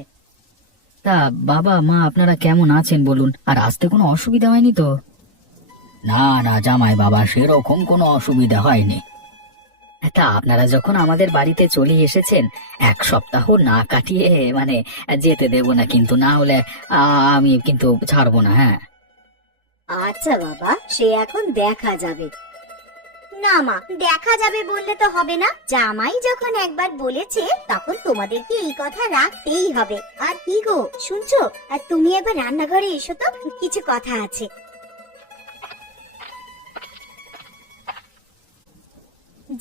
তা বাবা মা আপনারা কেমন আছেন বলুন? আর আসতে কোনো অসুবিধা হয়নি তো? না না জামাই বাবা, সেরকম কোনো অসুবিধা হয়নি। তা আপনারা যখন আমাদের বাড়িতে চলে এসেছেন, 1 সপ্তাহ না কাটিয়ে মানে যেতে দেব না, কিন্তু না হলে আমি কিন্তু ছাড়বো না। হ্যাঁ, আচ্ছা বাবা, সে এখন দেখা যাবে। না মা, দেখা যাবে বললে তো হবে না, জামাই যখন একবার বলেছে তখন তোমাদেরকে এই কথা রাখতেই হবে। আর কি গো শুনছো, আর তুমি একবার রান্নাঘরে এসো তো, কিছু কথা আছে।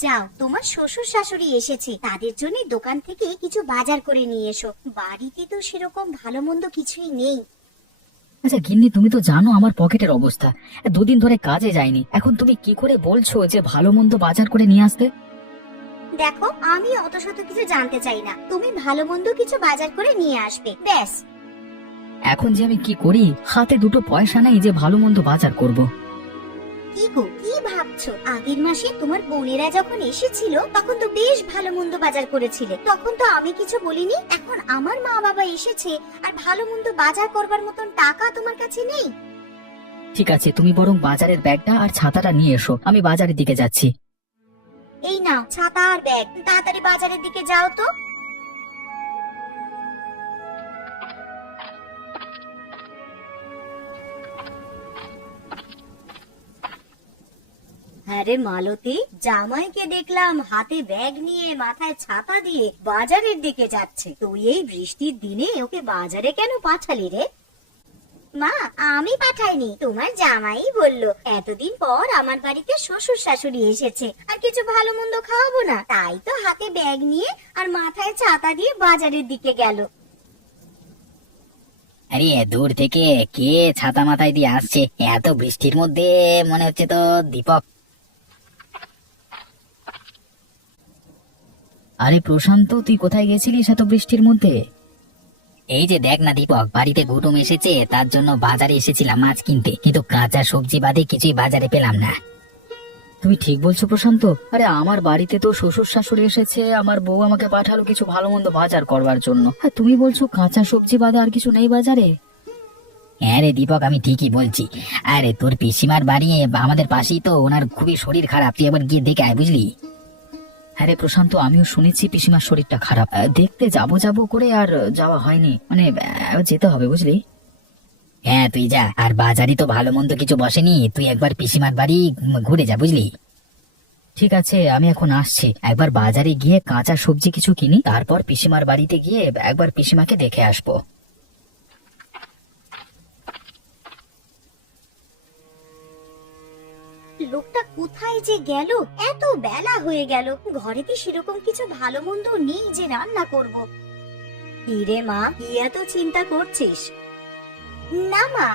যাও, তোমার শ্বশুর শাশুড়ি এসেছে, তাদের জন্য দোকান থেকে কিছু বাজার করে নিয়ে এসো। বাড়িতে তো সেরকম ভালো মন্দ কিছুই নেই। আচ্ছা গিন্নি, তুমি তো জানো আমার পকেটের অবস্থা, 2 দিন ধরে কাজে যাইনি, এখন তুমি কি করে বলছো যে ভালো মন্দ বাজার করে নিয়ে আসতে? দেখো, আমি অত শত কিছু জানতে চাই না, তুমি ভালো মন্দ কিছু বাজার করে নিয়ে আসবে, ব্যাস। এখন যে আমি কি করি, হাতে 2টো পয়সা নেই যে ভালো মন্দ বাজার করব। কি গো, কি ভাবছো? আগের মাসে তোমার বোনেরা যখন এসেছিল তখন তো বেশ ভালো মন্দ বাজার করেছিলে, তখন তো আমি কিছু বলিনি। এখন আমার মা বাবা এসেছে আর ভালো মন্দ বাজার করবার মতন টাকা তোমার কাছে নেই। ঠিক আছে, তুমি বরং বাজারের ব্যাগটা আর ছাতাটা নিয়ে এসো, আমি বাজারের দিকে যাচ্ছি। এই নাও ছাতা আর ব্যাগ, তাড়াতাড়ি বাজারের দিকে যাও তো। আরে মালতী, জামাইকে দেখলাম হাতে ব্যাগ নিয়ে মাথায় ছাতা দিয়ে বাজারের দিকে যাচ্ছে, তুই এই বৃষ্টির দিনে ওকে বাজারে কেন পাঠালি রে? মা, আমি পাঠাইনি, তোমার জামাই বললো এতদিন পর আমার বাড়িতে শ্বশুর শাশুড়ি এসেছে আর কিছু ভালো মন্দ খাওয়াবো না, তাই তো হাতে ব্যাগ নিয়ে আর মাথায় ছাতা দিয়ে বাজারের দিকে গেল। আরে দূর থেকে কে ছাতা মাথায় দিয়ে আসছে এত বৃষ্টির মধ্যে? মনে হচ্ছে তো দীপক। আরে প্রশান্ত, তুই কোথায় গেছিলিস এত বৃষ্টির মধ্যে? এই যে দেখ না দীপক, বাড়িতে কুটুম এসেছে, তার জন্য বাজারে এসেছিলাম মাছ কিনতে, কিন্তু কাঁচা সবজি বাদে কিছুই বাজারে পেলাম না। তুমি ঠিক বলছো প্রশান্ত, আরে আমার বাড়িতে তো শ্বশুর শাশুড়ি এসেছে, আমার বউ আমাকে পাঠালো কিছু ভালো মন্দ বাজার করবার জন্য, আর তুমি বলছো কাঁচা সবজি বাদে আর কিছু নেই বাজারে? হ্যাঁ রে দীপক, আমি ঠিকই বলছি। আরে তোর পিসিমার বাড়ি আমাদের পাশেই তো, ওনার খুবই শরীর খারাপ, তুই একবার গিয়ে দেখে আয়, বুঝলি? হ্যাঁ রে প্রশান্ত, আমিও শুনেছি পিসিমার শরীরটা খারাপ, দেখতে যাবো করে আর যাওয়া হয়নি, মানে যেতে হবে বুঝলি। হ্যাঁ তুই যা, আর বাজারে তো ভালো মন্দ কিছু বসেনি, তুই একবার পিসিমার বাড়ি ঘুরে যা, বুঝলি? ঠিক আছে, আমি এখন আসছি, একবার বাজারে গিয়ে কাঁচা সবজি কিছু কিনি, তারপর পিসিমার বাড়িতে গিয়ে একবার পিসিমাকে দেখে আসবো। লোকটা কোথায় যে গেল? এত বেলা হয়ে গেল, ঘরেতে সেরকম কিছু ভালো মন্দ নেই যে রান্না করব। কি রে মা, কি এত চিন্তা করছিস? না মা,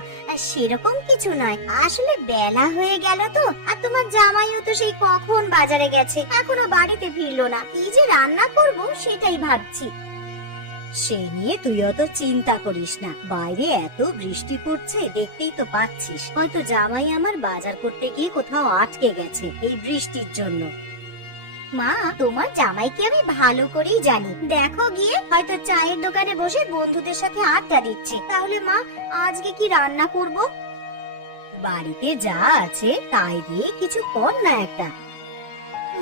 সেরকম কিছু নয়, আসলে বেলা হয়ে গেল তো, আর তোমার জামাইও তো সেই কখন বাজারে গেছে, এখনো বাড়িতে ফিরলো না। কি যে রান্না করব সেটাই ভাবছি। সে নিয়ে তুই অত চিন্তা করিস না, বাইরে এত বৃষ্টি পড়ছে দেখতেই তো পাচ্ছিস, হয়তো জামাই আমার বাজার করতে গিয়ে কোথাও আটকে গেছে এই বৃষ্টির জন্য। মা, তোমার জামাইকে আমি ভালো করেই জানি, দেখো গিয়ে হয়তো চায়ের দোকানে বসে বন্ধুদের সাথে আড্ডা দিচ্ছে। তাহলে মা, আজকে কি রান্না করব? বাড়িতে যা আছে তাই দিয়ে কিছু কর না একটা।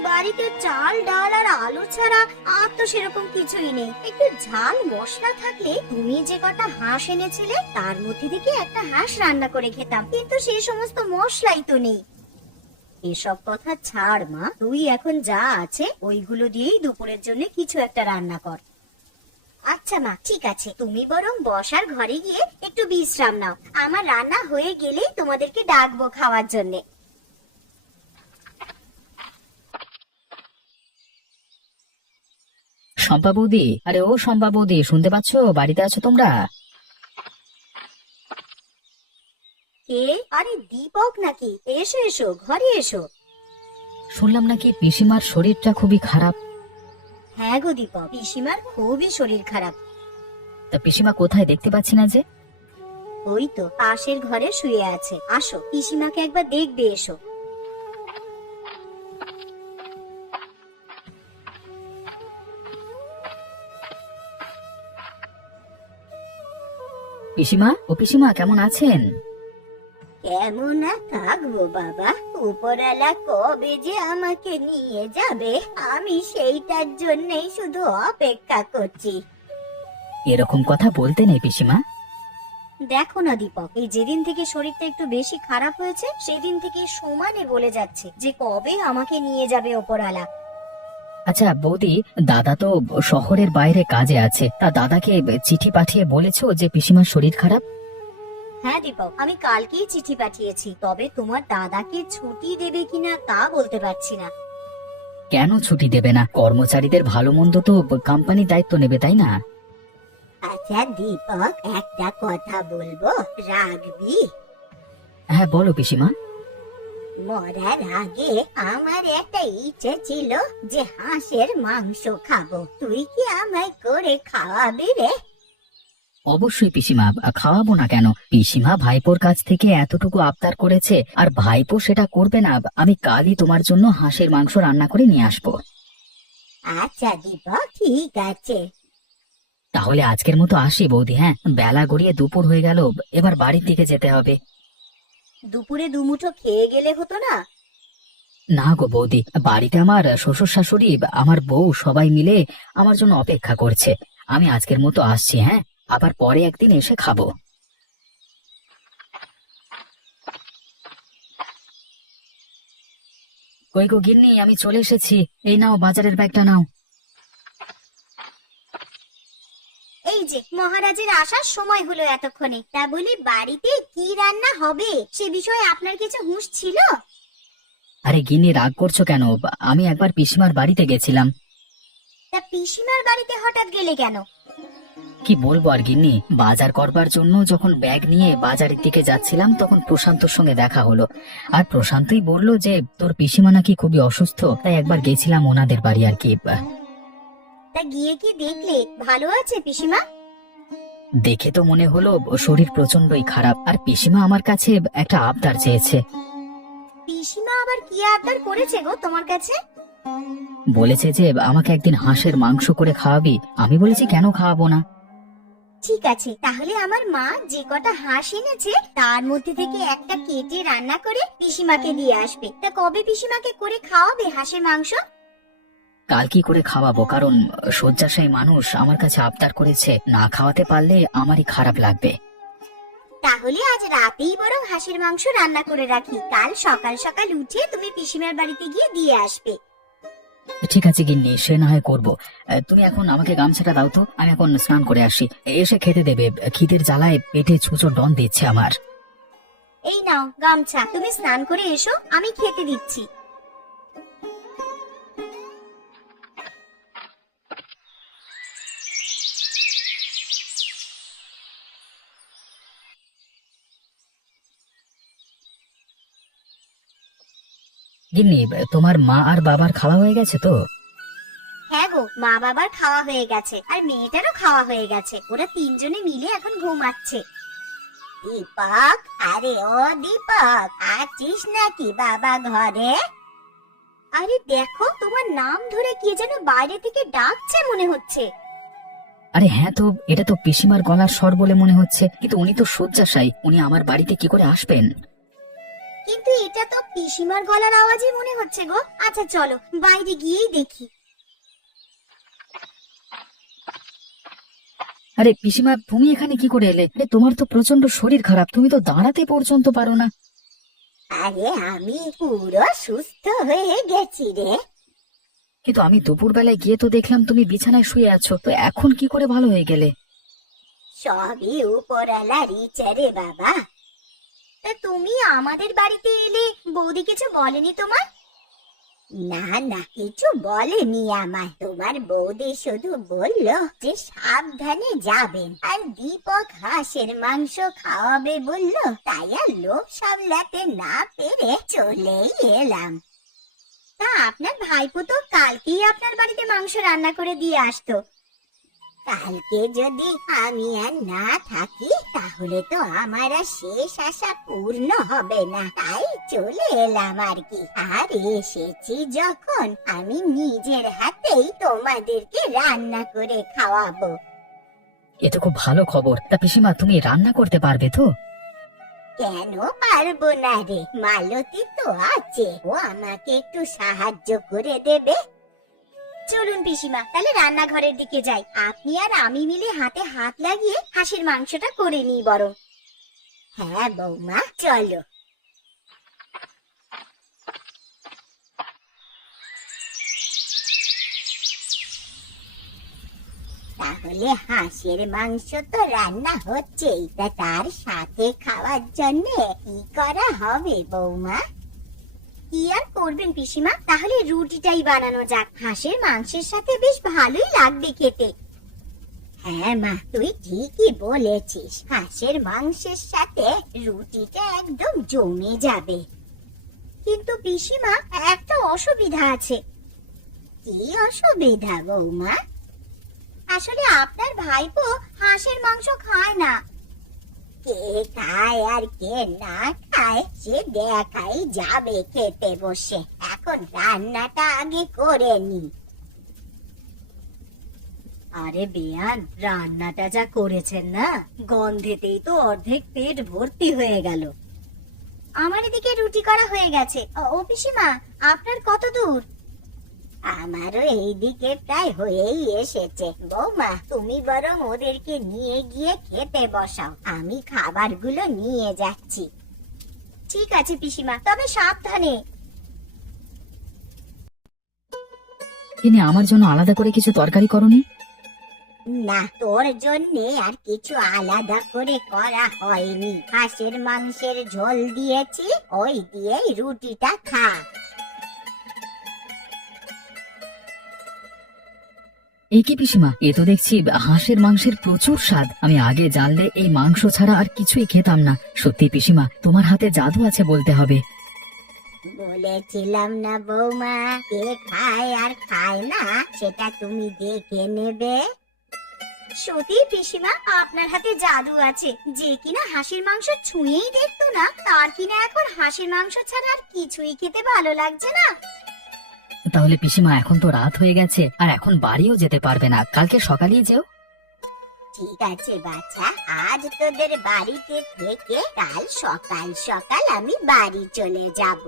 বাড়িতে চাল ডাল আর আলু ছাড়া আর তো সেরকম কিছুই নেই। একটু ঝাল মশলা থাকলে, তুমি যে কটা হাঁস এনেছিলে তার মধ্যে থেকে একটা হাঁস রান্না করে খেতাম, কিন্তু সেই সমস্ত মশলাই তো নেই। এসব কথা ছাড় মা, তুই এখন যা আছে ওইগুলো দিয়েই দুপুরের জন্য কিছু একটা রান্না কর। আচ্ছা মা, ঠিক আছে, তুমি বরং বসার ঘরে গিয়ে একটু বিশ্রাম নাও, আমার রান্না হয়ে গেলেই তোমাদেরকে ডাকবো খাওয়ার জন্যে। শম্পা বৌদি, আরে ও শম্পা বৌদি, শুনতে পাচ্ছ? বাড়িতে আছো তোমরা? কে? আরে দীপক নাকি? এসো এসো, ঘরে এসো। শুনলাম নাকি পিসিমার শরীরটা খুবই খারাপ। হ্যাঁ গো দীপক, পিসিমার খুবই শরীর খারাপ। তা পিসিমা কোথায়, দেখতে পাচ্ছি না যে? ওই তো পাশের ঘরে শুয়ে আছে, আসো পিসিমাকে একবার দেখবে এসো। পিসিমা, ও পিসিমা কেমন আছেন? কেমন আর থাকবো বাবা, উপরওয়ালা কবে যে আমাকে নিয়ে যাবে আমি সেইটার জন্যই শুধু অপেক্ষা করছি। এরকম কথা বলতে নেই পিসিমা। দেখো না দীপক, এই যেদিন থেকে শরীরটা একটু বেশি খারাপ হয়েছে সেদিন থেকে সমানে বলে যাচ্ছে যে কবে আমাকে নিয়ে যাবে ওপরওয়ালা। আচ্ছা বৌদি, দাদা তো শহরের বাইরে কাজে আছে, তা দাদাকে চিঠি পাঠিয়ে বলেছো যে পিসিমার শরীর খারাপ? হ্যাঁ দীপক, আমি কালকেই চিঠি পাঠিয়েছি, তবে তোমার দাদাকে ছুটি দেবে কিনা তা বলতে পারছি না। কেন ছুটি দেবে না? কর্মচারীদের ভালো মন্দ তো কোম্পানি দায়িত্ব নেবে, তাই না? আচ্ছা দীপক, একটা কথা বলবো, রাখবি? হ্যাঁ বলো পিসিমা। মরার আগে আমার একটা ইচ্ছে ছিল যে হাঁসের মাংস খাবো, তুই কি আমায় করে খাওয়াবি রে? অবশ্যই পিসিমা, খাওয়াবো না কেন? পিসিমা ভাইপোর কাছ থেকে এতটুকু আবদার করেছে, আর ভাইপো সেটা করবে না? আমি কালই তোমার জন্য হাঁসের মাংস রান্না করে নিয়ে আসবো। আচ্ছা দীপক, ঠিক আছে। তাহলে আজকের মতো আসি বৌদি, হ্যাঁ? বেলা গড়িয়ে দুপুর হয়ে গেল, এবার বাড়ির দিকে যেতে হবে। দুপুরে দুমুঠো খেয়ে গেলে হতো না? না গো বৌদি, বাড়িতে আমার শ্বশুর শাশুড়ি, আমার বউ সবাই মিলে আমার জন্য অপেক্ষা করছে। আমি আজকের মতো আসছি, হ্যাঁ? আবার পরে একদিন এসে খাবো। কই গো গিন্নি, আমি চলে এসেছি। এই নাও বাজারের ব্যাগটা নাও। এই যে মহারাজের আসার সময় হলো এতক্ষণে, তা বলি বাড়িতে কি রান্না হবে সে বিষয়ে আপনার কিছু হুঁশ ছিল? আরে গিন্নি, রাগ করছো কেন? আমি একবার পিসিমার বাড়িতে গেছিলাম। তা পিসিমার বাড়িতে হঠাৎ গেলে কেন? কি বলবো আর গিন্নি, বাজার করবার জন্য যখন ব্যাগ নিয়ে বাজারের দিকে যাচ্ছিলাম তখন প্রশান্তর সঙ্গে দেখা হলো। আর প্রশান্তই বলল যে তোর পিসিমা নাকি খুবই অসুস্থ, তাই একবার গেছিলাম ওনাদের বাড়ি আর কি। তা গিয়ে কি দেখলে ভালো আছে পিসিমা? দেখে তো মনে হলো শরীর প্রচন্ডই খারাপ, আর পিসিমা আমার কাছে একটা আবদার চেয়েছে। পিসিমা আবার কি আবদার করেছে গো তোমার কাছে? বলেছে যে আমাকে একদিন হাঁসের মাংস করে খাওয়াবি। আমি বলেছি কেন খাওয়াবো না। ঠিক আছে, তাহলে আমার মা যে কটা হাঁস এনেছে তার মধ্যে থেকে একটা কেটে রান্না করে পিসিমাকে দিয়ে আসবে। তা কবে পিসিমাকে করে খাওয়াবে হাঁসের মাংস? কাল কি করে খাওয়াবো, কারণ শয্যাশায়ী মানুষ আমার কাছে আবদার করেছে, না খাওয়াতে পারলে আমারই খারাপ লাগবে। তাহলে আজ রাতেই বরং হাঁসের মাংস রান্না করে রাখি, কাল সকাল সকাল উঠে তুমি পিসিমার বাড়িতে গিয়ে দিয়ে আসবে। ঠিক আছে গিন্নি, সে না হয় করবো। তুমি এখন আমাকে গামছাটা দাও তো, আমি এখন স্নান করে আসি, এসে খেতে দেবে। খিদের জ্বালায় পেটে ছুঁচো ডন দিচ্ছে আমার। এই নাও গামছা, তুমি স্নান করে এসো, আমি খেতে দিচ্ছি। গিন্নি, তোমার মা আর বাবার খাওয়া হয়ে গেছে তো? হ্যাঁ গো, মা বাবার খাওয়া হয়ে গেছে, আর মেয়েটারও খাওয়া হয়ে গেছে। ওরা তিনজনে মিলে এখন ঘুমাচ্ছে। দীপক, আরে ও দীপক, আছিস নাকি বাবা ঘরে? আরে দেখো, তোমার নাম ধরে কে যেন বাইরে থেকে ডাকছে মনে হচ্ছে। আরে হ্যাঁ, তো এটা তো পিসিমার গলার স্বর বলে মনে হচ্ছে, কিন্তু উনি তো শয্যাশায়ী, উনি আমার বাড়িতে কি করে আসবেন? কিন্তু এটা তো পিসিমার গলার আওয়াজই মনে হচ্ছে গো। আচ্ছা চলো বাইরে গিয়েই দেখি। আরে পিসিমা, তুমি এখানে কি করে এলে? আরে তোমার তো প্রচন্ড শরীর খারাপ, তুমি তো দাঁড়াতে পর্যন্ত পারো না। আরে আমি পুরো সুস্থ হয়ে গেছি রে। কিন্তু আমি দুপুর বেলায় গিয়ে তো দেখলাম তুমি বিছানায় শুয়ে আছো, তো এখন কি করে ভালো হয়ে গেলে? সবই উপরওয়ালার ইচ্ছা রে বাবা। তা তুমি আমাদের বাড়িতে এলে বৌদি কিছু বলেনি তোমার? না না, কিছু বলেনি আমায়। তোমার বৌদি শুধু বলল যে সাবধানে যাবেন, আর দীপক হাঁসের মাংস খাওয়াবে বলল, তাই আর লোভ সামলাতে না পেরে চলেই এলাম। তা আপনার ভাইপো তো কালকেই আপনার বাড়িতে মাংস রান্না করে দিয়ে আসতো। কালকে যদি আমি আর না থাকি তাহলে তো আমার আর শেষ আশা পূর্ণ হবে না, তাই চলে এলাম আর কি। আর এসেছি যখন, আমি নিজের হাতেই তোমাদেরকে রান্না করে খাওয়াবো। এ তো খুব ভালো খবর। তা পিসিমা, তুমি রান্না করতে পারবে তো? কেন পারবো না রে, মালতী তো আছে, ও আমাকে একটু সাহায্য করে দেবে। চলুন পিসিমা, তাহলে রান্নাঘরের দিকে যাই। আপনি আর আমি মিলে হাতে হাত লাগিয়ে হাঁসের মাংসটা করে নিই বরং। হ্যাঁ বৌমা, চলো। তাহলে হাঁসের মাংস তো রান্না হচ্ছেই, তা তার সাথে খাওয়ার জন্য কি করা হবে বৌমা? কি আর করবেন পিসিমা, তাহলে রুটিটাই বানানো যাক। হাঁসের মাংসের সাথে বেশ ভালোই লাগবে খেতে। হ্যাঁ মা, তুই ঠিকই বলেছিস, হাঁসের মাংসের সাথে রুটিটা একদম জমে যাবে। কিন্তু পিসিমা, একটা অসুবিধা আছে। কি অসুবিধা বৌমা? আসলে আপনার ভাইপো হাঁসের মাংস খায় না। কে খায় আর কে না খায় সে দেখাই যাবে খেতে বসে। এখন রান্নাটা আগে করে নি। আরে বেয়ান, রান্নাটা যা করেছেন না, গন্ধেতেই তো অর্ধেক পেট ভর্তি হয়ে গেল। আমার এদিকে রুটি করা হয়ে গেছে। ও পিসিমা, আপনার কত দূর? আমারও এইদিকে প্রায় হয়েই এসেছে। বৌমা, তুমি বরং ওদেরকে নিয়ে গিয়ে খেতে বসাও, আমি খাবারগুলো নিয়ে যাচ্ছি। ঠিক আছে পিসিমা, তবে সাবধানে। তিনি আমার জন্য আলাদা করে কিছু তরকারি করনি? না, তোর জন্যে আর কিছু আলাদা করে করা হয়নি। হাঁসের মাংসের ঝোল দিয়েছি, ওই দিয়েই রুটিটা খা। এই কি পিসিমা, এ তো দেখছি হাঁসের মাংসের প্রচুর স্বাদ। আমি আগে জানলে এই মাংস ছাড়া আর কিছুই খেতাম না। সত্যি পিসিমা, তোমার হাতে জাদু আছে বলতে হবে। বলেছিলাম না বৌমা, কে খায় আর খায় না সেটা তুমি দেখে নেবে। সত্যি পিসিমা, আপনার হাতে জাদু আছে। যে কিনা হাঁসের মাংস ছুঁয়েই দেখতো না, তার কিনা এখন হাঁসের মাংস ছাড়া আর কিছুই খেতে ভালো লাগছে না। তাহলে পিসিমা, এখন তো রাত হয়ে গেছে, আর এখন বাড়িও যেতে পারবে না, কালকে সকালেই যেও। ঠিক আছে বাচ্চা, আজ তোদের বাড়িতে থেকে কাল সকাল সকাল আমি বাড়ি চলে যাব।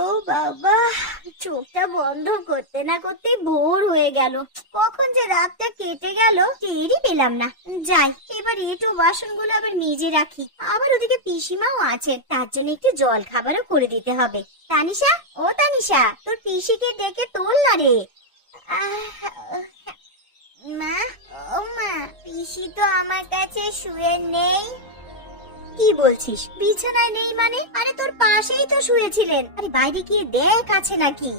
ও বাবা, চোখটা বন্ধ করতে না করতে ভোর হয়ে গেল। কখন যে রাতটা কেটে গেল টেরই পেলাম না। যাই, এবার এঁটো বাসনগুলো আবার মেজে রাখি। আবার ওদিকে পিসিমাও আছেন, তার জন্য একটু জল খাবারও করে দিতে হবে। তানিশা, ও তানিশা, তোর পিসিকে ডেকে তোল না রে। মা, ও মা, পিসি তো আমার কাছে শুয়ে নেই। কি বলছিস? বিছানায় নেই মানে? আরে তোর পাশেই তো শুয়েছিলেন। আরে বাইরে গিয়ে দেখ আছে নাকি।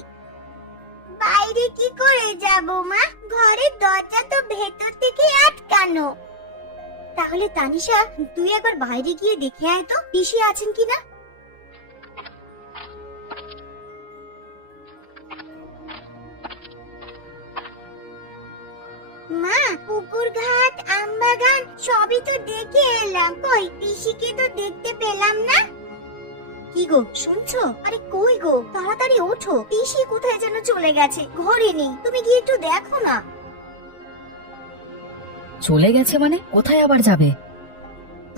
বাইরে কি করে যাব মা? ঘরের দরজা তো ভেতর থেকে আটকানো। তাহলে তানিশা, তুই একবার বাইরে গিয়ে দেখে আয় তো পিসি আছেন কিনা। মা, পুকুর ঘাট, আমবাগান সবই তো দেখে এলাম, কই পিসিকে তো দেখতে পেলাম না। কি গো, শুনছো? আরে কই গো, তাড়াতাড়ি ওঠো, পিসি কোথায় যেন চলে গেছে, ঘরে নেই। তুমি গিয়ে একটু দেখো না। চলে গেছে মানে? কোথায় আবার যাবে?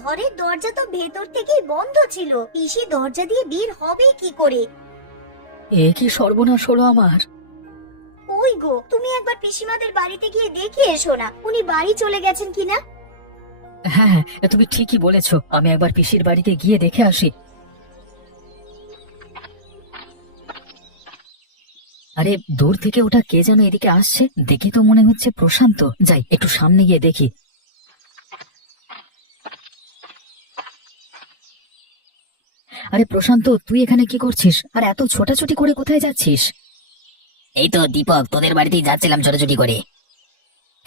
ঘরের দরজা তো ভেতর থেকেই বন্ধ ছিল, পিসি দরজা দিয়ে বের হবে কি করে? এ কি সর্বনাশ হলো আমার! ওই গো, তুমি একবার পিসিমাদের বাড়িতে গিয়ে দেখে এসো না, উনি বাড়ি চলে গেছেন কিনা। হ্যাঁ হ্যাঁ, তুমি ঠিকই বলেছো, আমি একবার পিসির বাড়িতে গিয়ে দেখে আসি। আরে দূর থেকে ওটা কে যেন এদিকে আসছে, দেখে তো মনে হচ্ছে প্রশান্ত। যাই, একটু সামনে গিয়ে দেখি। আরে প্রশান্ত, তুই এখানে কি করছিস? আর এত ছোটাছুটি করে কোথায় যাচ্ছিস? এই তো দীপক, তোদের বাড়িতেই যাচ্ছিলাম ছোটাছুটি করে।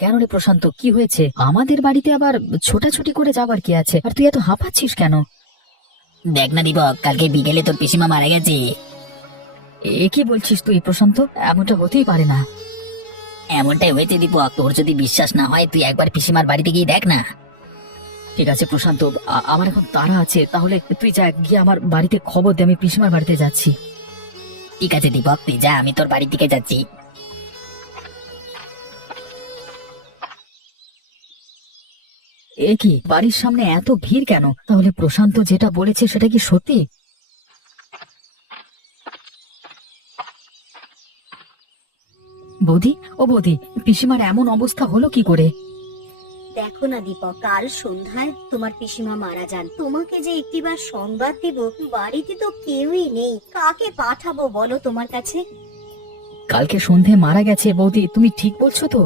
কেন রে প্রশান্ত, কি হয়েছে? আমাদের বাড়িতে আবার ছোটাছুটি করে যাবার কি আছে? আর তুই এত হাঁপাচ্ছিস কেন? দেখ না দীপক, কালকে বিকেলে তোর পিসিমা মারা গেছে। এ কি বলছিস তুই প্রশান্ত? এমনটা হতেই পারে না। এমনটাই হয়েছে দীপক, তোর যদি বিশ্বাস না হয় তুই একবার পিসিমার বাড়িতে গিয়ে দেখ না। ঠিক আছে প্রশান্ত, আমার এখন তাড়া আছে, তাহলে তুই যা, গিয়ে আমার বাড়িতে খবর দে, আমি পিসিমার বাড়িতে যাচ্ছি। ঠিক আছে দীপক, তুই যা, আমি তোর বাড়ির দিকে যাচ্ছি। এ কি, বাড়ির সামনে এত ভিড় কেন? তাহলে প্রশান্ত যেটা বলেছে সেটা কি সত্যি? বৌদি, ও বৌদি, পিসিমার এমন অবস্থা হলো কি করে? দেখো না দীপক, কাল সন্ধ্যায় তোমার পিসিমা মারা যান। তোমাকে যে একটিবার সংবাদ দেব, বাড়িতে তো কেউই নেই, কাকে পাঠাবো বলো তোমার কাছে? কালকে সন্ধে মারা গেছে বৌদি, তুমি ঠিক বলছো তো?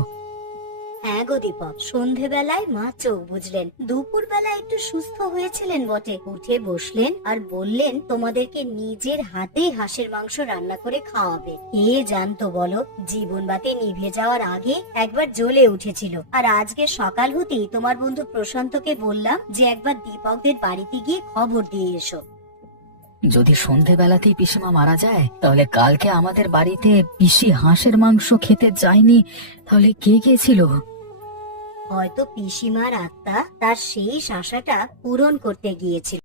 হ্যাঁ গো দীপক, সন্ধেবেলায় মা চোখ বুঝলেন, দুপুর বেলা একটু সুস্থ হয়েছিলেন বটে। উঠে বসলেন আর বললেন তোমাদেরকে নিজের হাতে হাঁসের মাংস রান্না করে খাওয়াবে। কে জানতো বলো, জীবন বাতি নিভে যাওয়ার আগে একবার জ্বলে উঠেছিল। আর আজকে সকাল হতেই তোমার বন্ধু প্রশান্তকে বললাম যে একবার দীপকদের বাড়িতে গিয়ে খবর দিয়ে এসো। যদি সন্ধেবেলাতেই পিসিমা মারা যায়, তাহলে কালকে আমাদের বাড়িতে পিসি হাঁসের মাংস খেতে যায়নি, তাহলে কে গিয়েছিল? হয়তো পিসিমার আত্মা তার শেষ আশাটা পূরণ করতে গিয়েছিল।